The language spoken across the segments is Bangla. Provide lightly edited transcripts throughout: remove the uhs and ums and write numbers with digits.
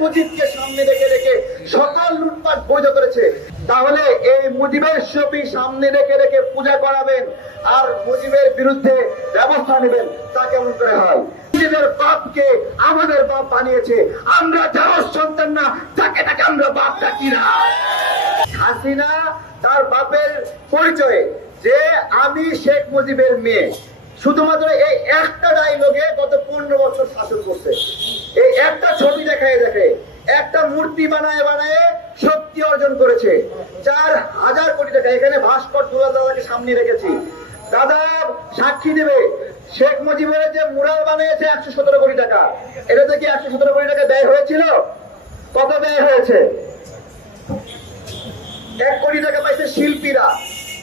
মুজিবকে সামনে রেখে রেখে সকল লুটপাট বৈধ করেছে। তাহলে এই মুজিবের ছবি সামনে রেখে রেখে পূজা করাবেন আর মুজিবের বিরুদ্ধে ব্যবস্থা নেবেন, তা কেমন করে হয়? মুজিবের বাপকে আমাদের বাপ বানিয়েছে, আমরা যাওয়ার সন্তান না, তাকে তাকে আমরা বাপ ডাকি না। হাসিনা তার বাপের পরিচয়ে যে আমি শেখ মুজিবের মেয়ে, শুধুমাত্র এই একটা ডায়লগে গত 15 বছর শাসন করছে। এই একটা ছবি দেখায় দেখে একটা মূর্তি বানায় বানায় শক্তি অর্জন করেছে। 4000 কোটি টাকা, এখানে ভাস্কর দুলাল দাদাকে সামনে রেখেছি, দাদা সাক্ষী দেবে, শেখ মুজিবের যে মুরাল বানিয়েছে 117 কোটি টাকা, এটাতে কি 117 কোটি টাকা ব্যয় হয়েছিল? কত ব্যয় হয়েছে? 1 কোটি টাকা পাইছে শিল্পীরা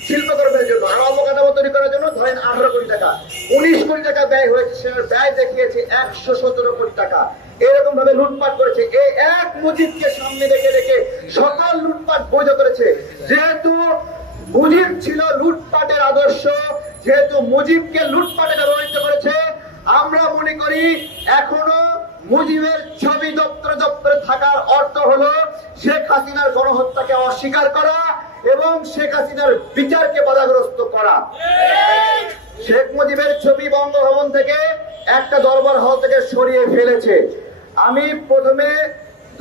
শিল্পকর্মের জন্য, আর অবকাঠামো তৈরি করার জন্য ধরেন 18 কোটি টাকা, 19 কোটি টাকা ব্যয় হয়েছে। সেটার ব্যয় দেখিয়েছে 117 কোটি টাকা। এরকম ভাবে লুটপাট করেছে। এই এক মুজিবকে সামনে রেখে রেখে সকল লুটপাট বৈধ করেছে। যেহেতু মুজিব ছিল লুটপাটের আদর্শ, যেহেতু মুজিবকে লুটপাটে ব্যবহৃত করেছে, আমরা মনে করি এখনো মুজিবের ছবি দপ্তরে দপ্তরে থাকার অর্থ হলো শেখ হাসিনার গণহত্যাকে অস্বীকার করা এবং শেখ হাসিনার বিচারকে বাধাগ্রস্ত করা। শেখ মুজিবের ছবি বঙ্গভবন থেকে একটা দরবার হল থেকে সরিয়ে ফেলেছে। আমি প্রথমে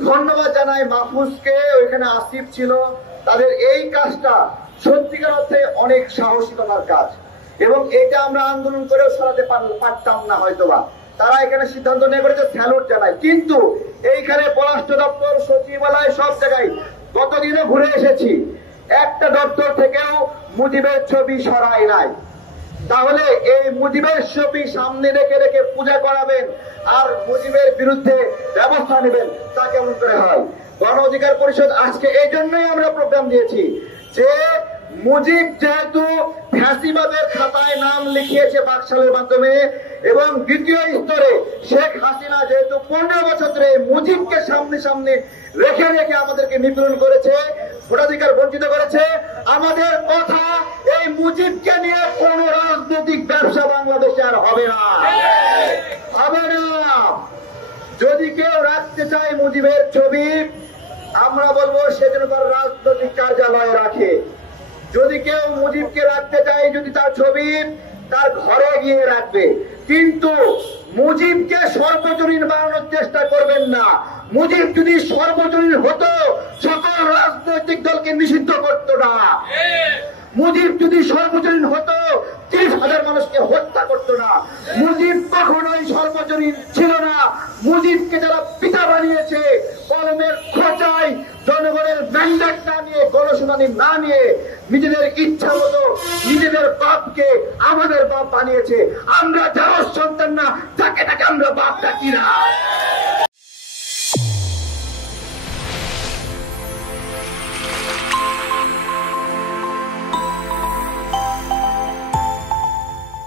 ধন্যবাদ জানাই মাহফুজকে, ওইখানে আসিফ ছিল, তাদের এই কাজটা সত্যিকার অর্থে অনেক সাহসিকতার কাজ এবং এটা আমরা আন্দোলন করেও সরাতে পারতাম না হয়তোবা। তারা এখানে সিদ্ধান্ত নিয়ে করেছে, স্যালুট জানাই। কিন্তু এইখানে পররাষ্ট্র দপ্তর, সচিবালয়, সব জায়গায় গতদিনও ঘুরে এসেছি, একটা দপ্তর থেকেও মুজিবের ছবি সরাই নাই। তাহলে এই মুজিবের ছবি সামনে রেখে রেখে পূজা করাবেন আর মুজিবের বিরুদ্ধে ব্যবস্থা নেবেন, তা কেমন করে হয়? গণ অধিকার পরিষদ আজকে এই জন্যই আমরা প্রোগ্রাম দিয়েছি যে মুজিব যেহেতু ফ্যাসিবাদের খাতায় নাম লিখিয়েছে বাকশালের মাধ্যমে এবং দ্বিতীয় স্তরে শেখ হাসিনা যেহেতু 15 বছর ধরে মুজিবকে সামনে সামনে রেখে রেখে আমাদেরকে নিপীড়ন করেছে, ভোটাধিকার বঞ্চিত করেছে, আমাদের কথা এই মুজিবকে নিয়ে কোন রাজনৈতিক ব্যবসা বাংলাদেশে আর হবে না, হবে না। যদি কেউ রাখতে চায় মুজিবের ছবি, আমরা বলবো সেজন্য তার রাজনৈতিক কার্যালয়ে রাখে। যদি কেউ মুজিবকে রাখতে চায়, যদি তার ছবি তার ঘরে গিয়ে রাখবে, কিন্তু মুজিবকে সর্বজনীন বানানোর চেষ্টা করবেন না। মুজিব যদি সর্বজনীন হতো সকল রাজনৈতিক দলকে নিষিদ্ধ করতো না। মুজিব যদি সর্বজনীন হতো 30,000 মানুষকে হত্যা করতো না। মুজিব কখনোই সর্বজনীন ছিল না। মুজিবকে যারা পিতা বানিয়েছে কলমের খোঁচায় জনগণের ম্যান্ডেট না নিয়ে, গণশুনানি না নিয়ে, নিজেদের ইচ্ছা মতো নিজেদের বাপকে আমাদের বাপ বানিয়েছে, আমরা যাওয়ার সন্তান না, তাকে তাকে আমরা বাপ ডাকি না।